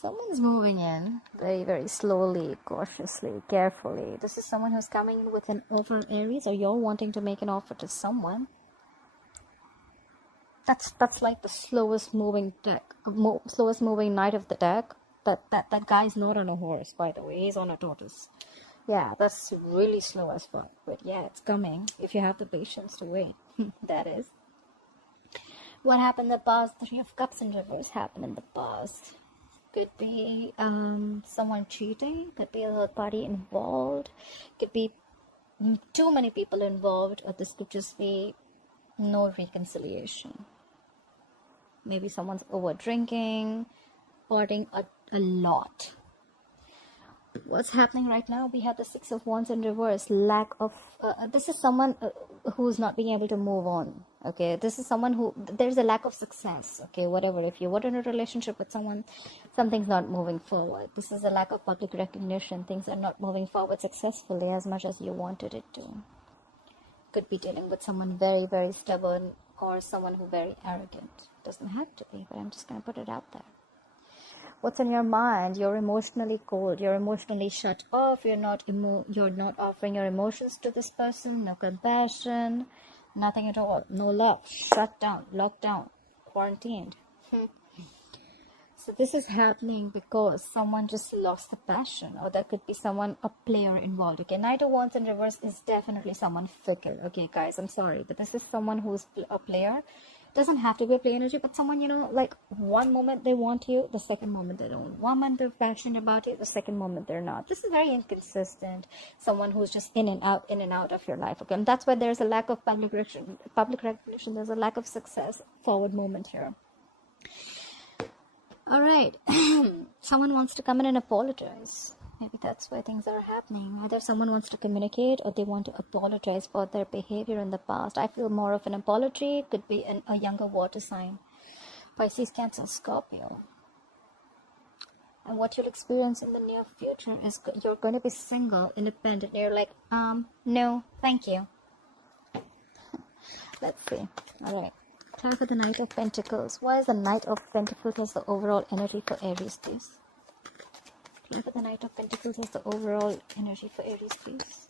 Someone's moving in very, very slowly, cautiously, carefully. This is someone who's coming in with an offer, Aries, or you're wanting to make an offer to someone. That's like the slowest moving deck, slowest moving knight of the deck. That guy's not on a horse, by the way. He's on a tortoise. Yeah, that's really slow as fuck. But yeah, it's coming if you have the patience to wait. That is. What happened in the past? The Three of Cups in reverse happened in the past. Could be someone cheating. Could be a third party involved. Could be too many people involved. Or this could just be no reconciliation. Maybe someone's over drinking, partying a lot. What's happening right now? We have the Six of Wands in reverse. Lack of this is someone who's not being able to move on. Okay, this is someone who there's a lack of success. Okay, whatever. If you're in a relationship with someone, something's not moving forward. This is a lack of public recognition. Things are not moving forward successfully as much as you wanted it to. Could be dealing with someone very, very stubborn or someone who very arrogant. Doesn't have to be, but I'm just gonna put it out there. What's in your mind? You're emotionally cold. You're emotionally shut off. You're not offering your emotions to this person. No compassion. Nothing at all. No love. Shut down. Locked down. Quarantined. So this is happening because someone just lost the passion, or there could be someone, a player involved. Okay, Knight of Wands in reverse is definitely someone fickle. Okay, guys, I'm sorry, but this is someone who's a player. Doesn't have to be a play energy, but someone, like one moment they want you, the second moment they don't. One moment they're passionate about you, the second moment they're not. This is very inconsistent. Someone who's just in and out of your life. Okay, and that's why there's a lack of public recognition. There's a lack of success. Forward moment here. All right, someone wants to come in and apologize. Maybe that's why things are happening. Either someone wants to communicate or they want to apologize for their behavior in the past. I feel more of an apology. Could be a younger water sign. Pisces, Cancer, Scorpio. And what you'll experience in the near future is you're going to be single, independent. You're like, no, thank you. Let's see. All right. Try for the Knight of Pentacles. Why is the Knight of Pentacles as the overall energy for Aries, please? Try for the Knight of Pentacles as the overall energy for Aries, please.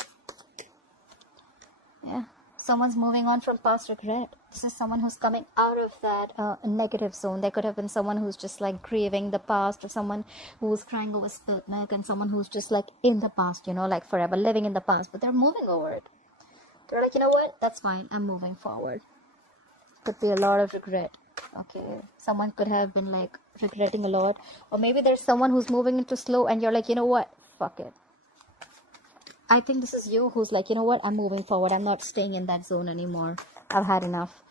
Yeah. Someone's moving on from past regret. This is someone who's coming out of that negative zone. There could have been someone who's just like grieving the past, or someone who's crying over spilt milk, and someone who's just like in the past, like forever living in the past, but they're moving over it. They're like, you know what? That's fine. I'm moving forward. Could be a lot of regret. Okay, someone could have been like regretting a lot, or maybe there's someone who's moving into slow and you're like, you know what, fuck it. I think this is you who's like, you know what, I'm moving forward. I'm not staying in that zone anymore. I've had enough.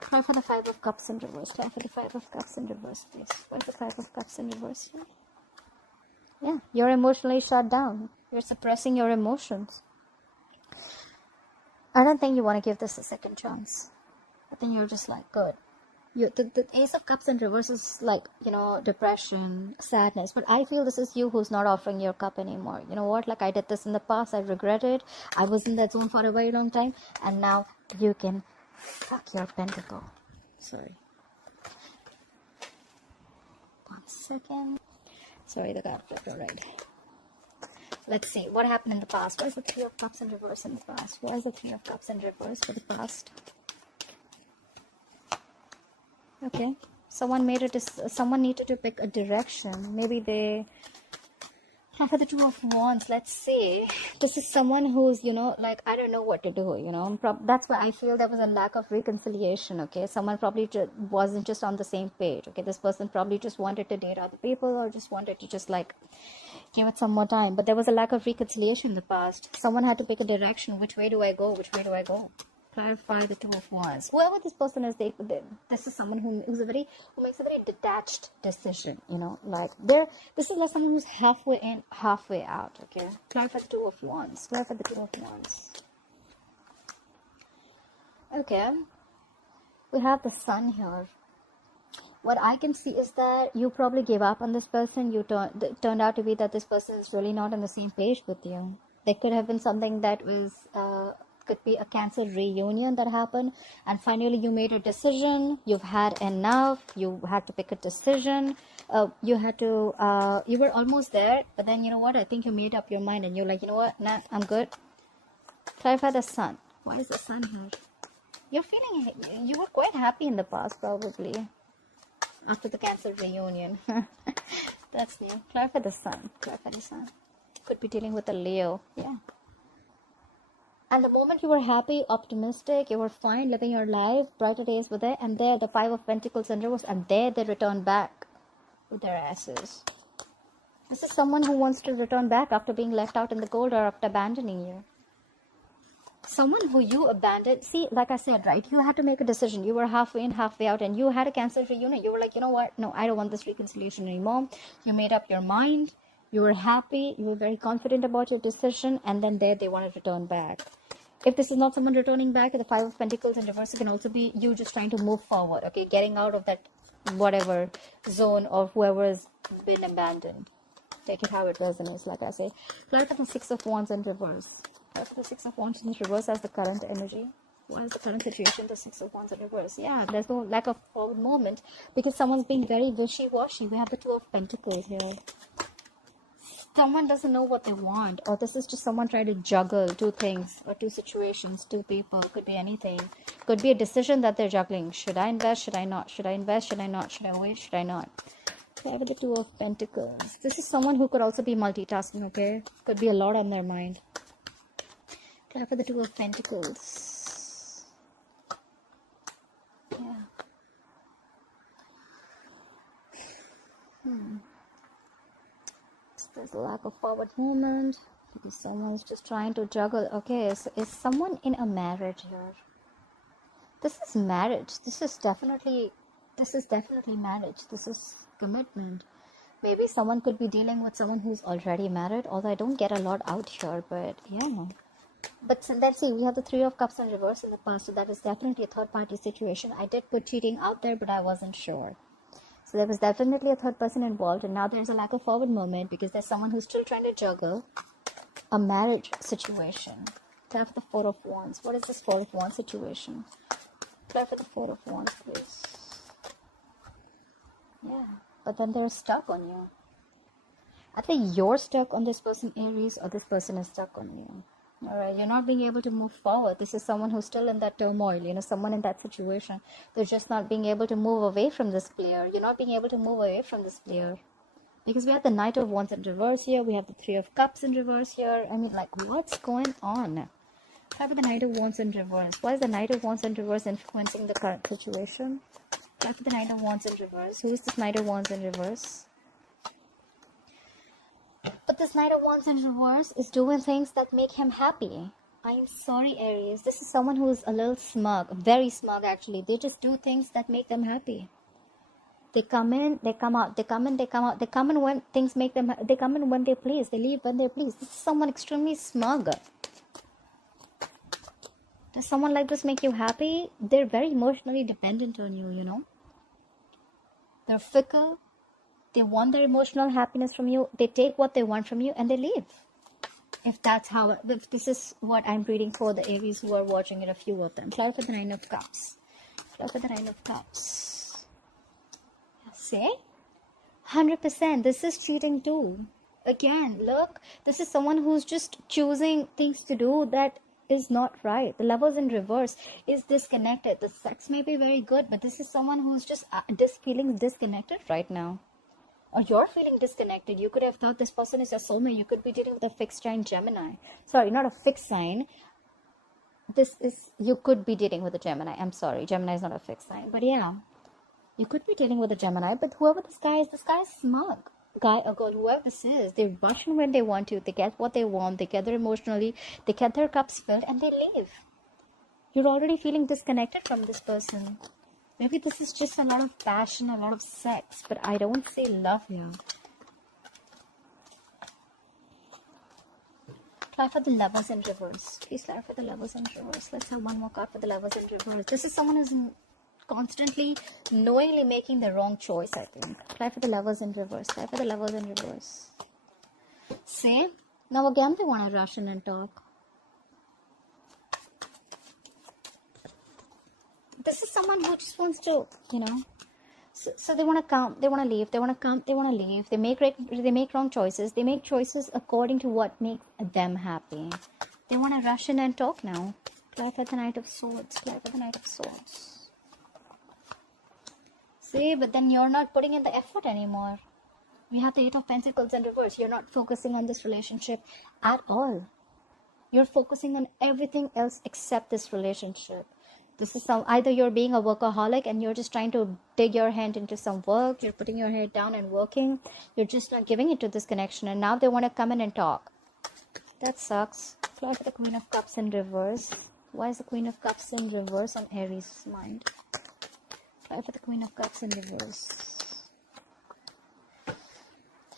Try for the Five of Cups in reverse. Try for the Five of Cups in reverse, please. Where's the Five of Cups in reverse here? Yeah, you're emotionally shut down. You're suppressing your emotions. I don't think you want to give this a second chance. I think you're just like, good. The Ace of Cups in reverse is like, depression, sadness. But I feel this is you who's not offering your cup anymore. You know what? Like, I did this in the past. I regret it. I was in that zone for a very long time. And now you can fuck your pentacle. Sorry. 1 second. Sorry, the card flipped alright. Let's see. What happened in the past? Why is the Three of Cups in reverse in the past? Why is the Three of Cups in reverse for the past? Okay, someone needed to pick a direction. Maybe they have the Two of Wands. Let's see. This is someone who's, like, I don't know what to do, that's why I feel there was a lack of reconciliation. Okay, someone probably wasn't just on the same page. Okay, this person probably just wanted to date other people, or just wanted to just like give it some more time. But there was a lack of reconciliation in the past. Someone had to pick a direction. Which way do I go? Which way do I go? Clarify the Two of Wands. Whoever this person is, this is someone who makes a very detached decision. Like this is like someone who's halfway in, halfway out. Okay, clarify the Two of Wands. Clarify the Two of Wands. Okay, we have the Sun here. What I can see is that you probably gave up on this person. Turned out to be that this person is really not on the same page with you. There could have been something that was could be a Cancer reunion that happened, and finally you made a decision. You've had enough. You had to pick a decision. You had to, you were almost there, but then you know what? I think you made up your mind and you're like, you know what? Nah, I'm good. Clarify the sun. Why is the sun here? You're feeling, you were quite happy in the past, probably, after the Cancer reunion. That's new. Clarify the sun. Clarify the sun. Could be dealing with a Leo. Yeah. And the moment you were happy, optimistic, you were fine, living your life, brighter days were there, and there the Five of Pentacles in reverse, and there they return back with their asses. This is someone who wants to return back after being left out in the cold or after abandoning you. Someone who you abandoned. See, like I said, right, you had to make a decision. You were halfway in, halfway out, and you had a Cancer reunion. You were like, you know what? No, I don't want this reconciliation anymore. You made up your mind. You were happy. You were very confident about your decision. And then there they want to return back. If this is not someone returning back, the Five of Pentacles in reverse, it can also be you just trying to move forward. Okay, getting out of that whatever zone of whoever has been abandoned. Take it how it resonates, like I say. Clarify the Six of Wands in reverse. The Six of Wands in reverse as the current energy. What is the current situation? The Six of Wands in reverse. Yeah, there's no lack of forward movement because someone's being very wishy-washy. We have the Two of Pentacles here. Someone doesn't know what they want, or this is just someone trying to juggle two things or two situations, two people. Could be anything. Could be a decision that they're juggling. Should I invest? Should I not? Should I invest? Should I not? Should I wait? Should I not? Okay, with the Two of Pentacles. This is someone who could also be multitasking, okay? Could be a lot on their mind. For the Two of Pentacles. Yeah. There's a lack of forward movement because someone's just trying to juggle. Okay, so is someone in a marriage here? This is marriage. This is definitely marriage. This is commitment. Maybe someone could be dealing with someone who's already married, although I don't get a lot out here, but yeah. But let's see, we have the Three of Cups in reverse in the past, so that is definitely a third party situation. I did put cheating out there, but I wasn't sure. So there was definitely a third person involved, and now there's a lack of forward movement because there's someone who's still trying to juggle a marriage situation. Play for the Four of Wands. What is this Four of Wands situation? Play for the Four of Wands, please. Yeah, but then they're stuck on you. I think you're stuck on this person, Aries, or this person is stuck on you. Alright, you're not being able to move forward. This is someone who's still in that turmoil, you know, someone in that situation. They're just not being able to move away from this player. You're not being able to move away from this player. Because we have the Knight of Wands in reverse here. We have the Three of Cups in reverse here. I mean, like, what's going on? How about the Knight of Wands in reverse? Why is the Knight of Wands in reverse influencing the current situation? How about the Knight of Wands in reverse? Who is this Knight of Wands in reverse? But this Knight of Wands in reverse is doing things that make him happy. I am sorry, Aries. This is someone who is a little smug. Very smug, actually. They just do things that make them happy. They come in, they come out. They come in, they come out. They come in when things make them... They come in when they please. They leave when they please. This is someone extremely smug. Does someone like this make you happy? They're very emotionally dependent on you, you know. They're fickle. They want their emotional happiness from you. They take what they want from you and they leave. If that's how, if this is what I'm reading for the Aries who are watching it, a few of them. Clarify the Nine of Cups. Clarify the Nine of Cups. See? 100%. This is cheating too. Again, look. This is someone who's just choosing things to do that is not right. The Lovers in reverse is disconnected. The sex may be very good, but this is someone who's just feeling disconnected right now. Or you're feeling disconnected. You could have thought this person is your soulmate. You could be dealing with a fixed sign Gemini. Sorry, not a fixed sign. You could be dealing with a Gemini. I'm sorry, Gemini is not a fixed sign. But yeah, you could be dealing with a Gemini. But whoever this guy is smug. Guy or girl, whoever this is, they rush in when they want to. They get what they want. They gather emotionally. They get their cups filled and they leave. You're already feeling disconnected from this person. Maybe this is just a lot of passion, a lot of sex, but I don't see love here. Try for the Lovers in reverse. Please try for the Lovers in reverse. Let's have one more card for the Lovers in reverse. This is someone who's constantly, knowingly making the wrong choice, I think. Try for the Lovers in reverse. Try for the Lovers in reverse. See? Now again they want to rush in and talk. This is someone who just wants to, you know, So they want to come, they want to leave, they want to come, they want to leave. They make wrong choices. They make choices according to what makes them happy. They want to rush in and talk now. Clear for the Knight of Swords. Clear for the Knight of Swords. See, but then you're not putting in the effort anymore. We have the Eight of Pentacles in reverse. You're not focusing on this relationship at all. You're focusing on everything else except this relationship. This is either you're being a workaholic and you're just trying to dig your hand into some work. You're putting your head down and working. You're just not giving it to this connection. And now they want to come in and talk. That sucks. Fly for the Queen of Cups in reverse. Why is the Queen of Cups in reverse on Aries' mind? Fly for the Queen of Cups in reverse.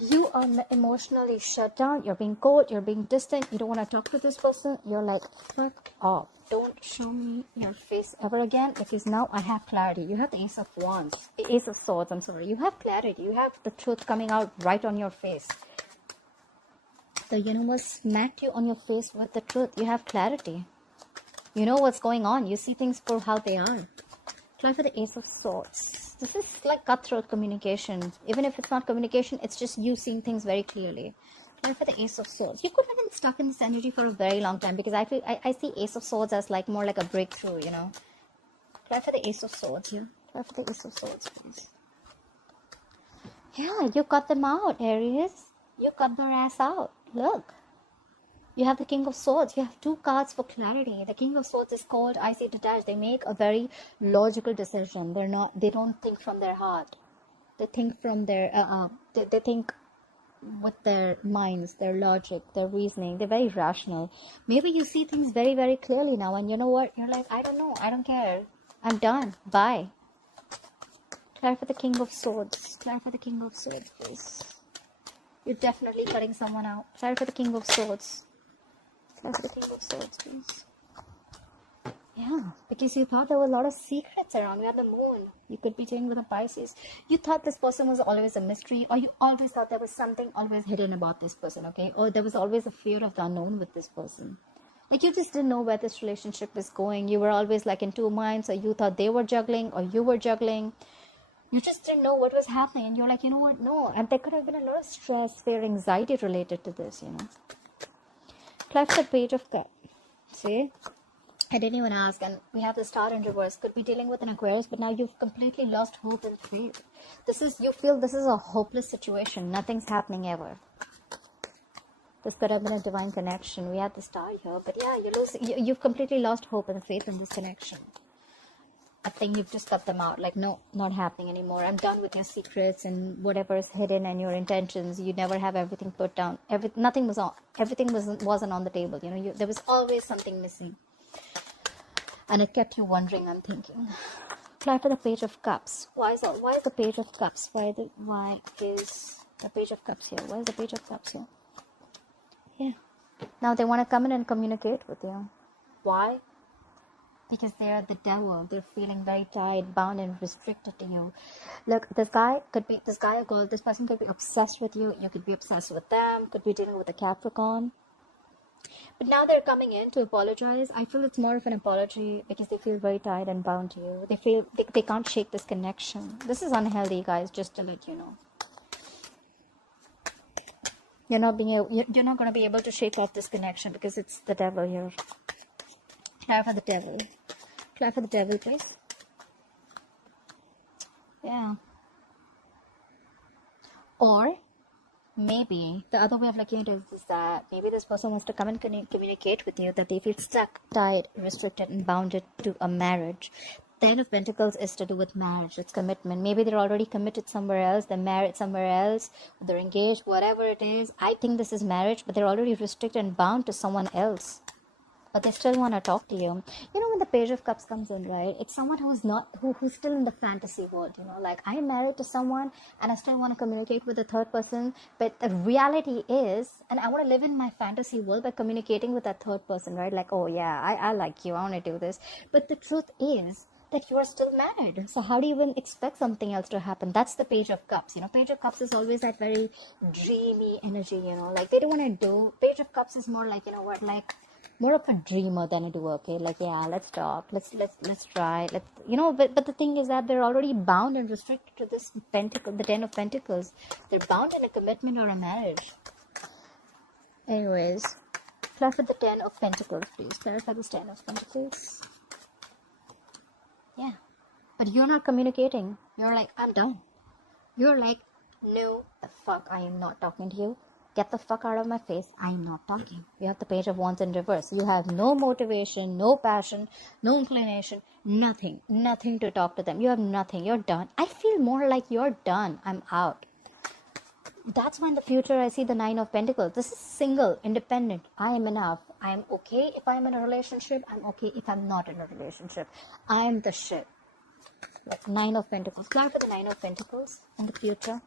You are emotionally shut down. You're being cold. You're being distant. You don't want to talk to this person. You're like, fuck off. Don't show me your face ever again, because now I have clarity. You have the Ace of Wands. Ace of Swords, I'm sorry. You have clarity. You have the truth coming out right on your face. The universe smacked you on your face with the truth. You have clarity. You know what's going on. You see things for how they are. Try for the Ace of Swords. This is like cutthroat communication. Even if it's not communication, it's just you seeing things very clearly. Try for the Ace of Swords. You could have been stuck in this energy for a very long time, because I see Ace of Swords as like more like a breakthrough, you know. Try for the Ace of Swords here. Try for the Ace of Swords, please. Yeah, you cut them out, Aries. You cut their ass out. Look. You have the King of Swords. You have two cards for clarity. The King of Swords is called, I see detached. They make a very logical decision. They don't think from their heart. They think from their, they think with their minds, their logic, their reasoning. They're very rational. Maybe you see things very, very clearly now. And you know what? You're like, I don't know. I don't care. I'm done. Bye. Try for the King of Swords. Try for the King of Swords, please. You're definitely cutting someone out. Try for the King of Swords. That's the King of Swords, please. Yeah, because you thought there were a lot of secrets around. You had the moon. You could be dealing with a Pisces. You thought this person was always a mystery, or you always thought there was something always hidden about this person, okay? Or there was always a fear of the unknown with this person. Like you just didn't know where this relationship was going. You were always like in two minds, or you thought they were juggling, or you were juggling. You just didn't know what was happening. And you're like, you know what? No. And there could have been a lot of stress, fear, anxiety related to this, you know. Flight for the Page of Cups. See? I didn't even ask, and we have the Star in reverse. Could be dealing with an Aquarius, but now you've completely lost hope and faith. You feel this is a hopeless situation. Nothing's happening ever. This could have been a divine connection. We had the Star here, but yeah, you've completely lost hope and faith in this connection. I think you've just cut them out. Like, no, not happening anymore. I'm done with your secrets and whatever is hidden and your intentions. You never have everything put down. Everything wasn't on the table. You know, there was always something missing, and it kept you wondering. I'm thinking. Fly for the Page of Cups. Why is the Page of Cups? Why is the Page of Cups here? Why is the Page of Cups here? Yeah. Now they want to come in and communicate with you. Why? Because they are the devil. They're feeling very tied, bound, and restricted to you. Look, this guy or girl, this person could be obsessed with you. You could be obsessed with them. Could be dealing with a Capricorn. But now they're coming in to apologize. I feel it's more of an apology because they feel very tied and bound to you. They feel they can't shake this connection. This is unhealthy, guys, just to let you know. You're not going to be able to shake off this connection because it's the devil here. Try for the devil. Try for the devil, please. Yeah. Or maybe the other way of looking at it is that maybe this person wants to come and communicate with you that they feel stuck, tied, restricted, and bounded to a marriage. Ten of Pentacles is to do with marriage. It's commitment. Maybe they're already committed somewhere else. They're married somewhere else. They're engaged, whatever it is. I think this is marriage, but they're already restricted and bound to someone else. But they still want to talk to you. You know, when the Page of Cups comes in, right? It's someone who's still in the fantasy world, you know, like I'm married to someone and I still want to communicate with the third person. But the reality is, and I want to live in my fantasy world by communicating with that third person, right? Like, oh yeah, I like you. I want to do this. But the truth is that you are still married. So how do you even expect something else to happen? That's the Page of Cups. You know, Page of Cups is always that very dreamy energy, you know, like they don't want to do. Page of Cups is more like, you know what, like, more of a dreamer than a doer. Okay, like, yeah, let's talk, let's try, but the thing is that they're already bound and restricted to this pentacle, the 10 of Pentacles. They're bound in a commitment or a marriage. Anyways, clarify the 10 of Pentacles, please. Clarify this 10 of Pentacles. Yeah, but you're not communicating. You're like, I'm done. You're like, no, the fuck, I am not talking to you. Get the fuck out of my face. I am not talking. You have the Page of Wands in reverse. You have no motivation, no passion, no inclination, nothing. Nothing to talk to them. You have nothing. You're done. I feel more like you're done. I'm out. That's why in the future I see the 9 of Pentacles. This is single, independent. I am enough. I am okay if I'm in a relationship. I'm okay if I'm not in a relationship. I am the shit. Like 9 of Pentacles. Clarify the 9 of Pentacles in the future.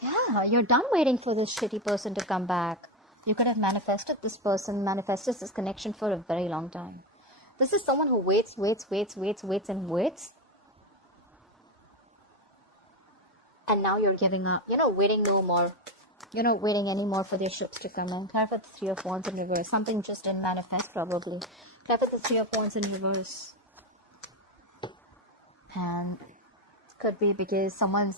Yeah, you're done waiting for this shitty person to come back. You could have manifested this person, manifested this connection for a very long time. This is someone who waits and waits. And now you're giving up. You're not waiting no more. You're not waiting anymore for their ships to come in. Clarify the 3 of Wands in reverse. Something just didn't manifest probably. Clarify the 3 of Wands in reverse. And could be because someone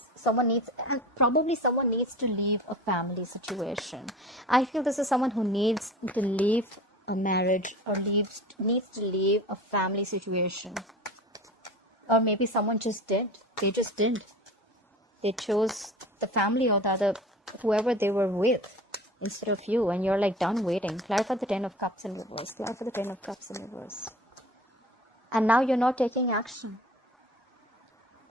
needs, and probably someone needs to leave a family situation. I feel this is someone who needs to leave a marriage or needs to leave a family situation. Or maybe someone just did. They just did. They chose the family or the other, whoever they were with, instead of you, and you're like done waiting. Clarify the 10 of Cups in reverse. Clarify the 10 of Cups in reverse. And now you're not taking action.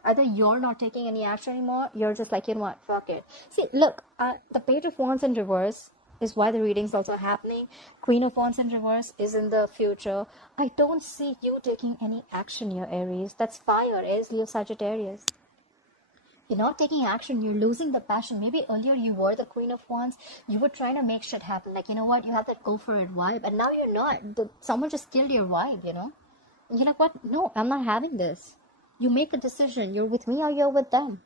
Either you're not taking any action anymore, you're just like, you know what, fuck it. See, look, the Page of Wands in reverse is why the reading's also happening. Queen of Wands in reverse is in the future. I don't see you taking any action here, Aries. That's fire, is Leo, Sagittarius. You're not taking action. You're losing the passion. Maybe earlier you were the Queen of Wands. You were trying to make shit happen. Like, you know what, you have that go for it vibe. And now you're not. Someone just killed your vibe, you know. And you're like, what? No, I'm not having this. You make a decision. You're with me or you're with them.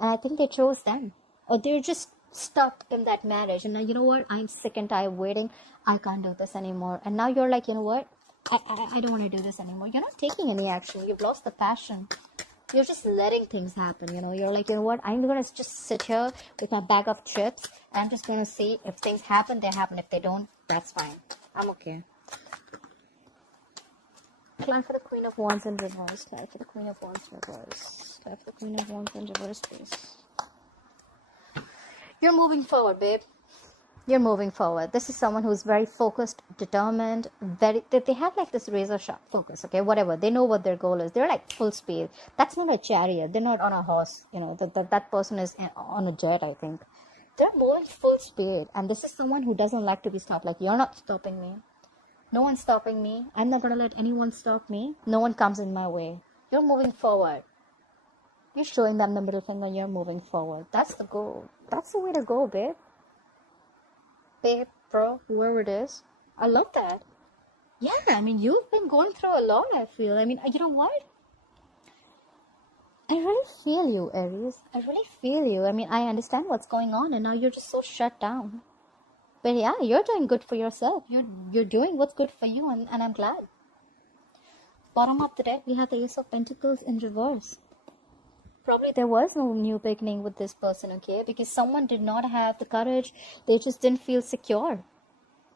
And I think they chose them. Or they're just stuck in that marriage. And now, you know what? I'm sick and tired of waiting. I can't do this anymore. And now you're like, you know what? I don't want to do this anymore. You're not taking any action. You've lost the passion. You're just letting things happen, you know. You're like, you know what? I'm going to just sit here with my bag of chips. I'm just going to see if things happen, they happen. If they don't, that's fine. I'm okay. Clarify the Queen of Wands in reverse. Clarify the Queen of Wands in reverse. Clarify the Queen of Wands in reverse, please. You're moving forward, babe. You're moving forward. This is someone who's very focused, determined, they have like this razor sharp focus, okay? Whatever. They know what their goal is. They're like full speed. That's not a chariot. They're not on a horse. You know, that person is on a jet, I think. They're moving full speed. And this is someone who doesn't like to be stopped. Like, you're not stopping me. No one's stopping me. I'm not going to let anyone stop me. No one comes in my way. You're moving forward. You're showing them the middle finger. You're moving forward. That's the goal. That's the way to go, babe. Babe, bro, whoever it is. I love that. Yeah, I mean, you've been going through a lot, I feel. I mean, you know what? I really feel you, Aries. I really feel you. I mean, I understand what's going on, and now you're just so shut down. But yeah, you're doing good for yourself. You're doing what's good for you, and I'm glad. Bottom of the deck, we have the Ace of Pentacles in reverse. Probably there was no new beginning with this person, okay? Because someone did not have the courage. They just didn't feel secure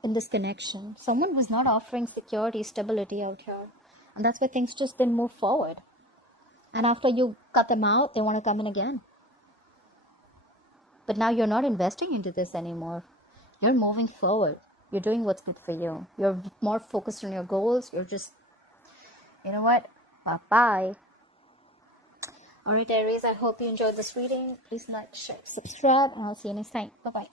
in this connection. Someone was not offering security, stability out here. And that's why things just didn't move forward. And after you cut them out, they want to come in again. But now you're not investing into this anymore. You're moving forward. You're doing what's good for you. You're more focused on your goals. You're just, you know what? Bye-bye. Alright, Aries, I hope you enjoyed this reading. Please like, share, subscribe, and I'll see you next time. Bye-bye.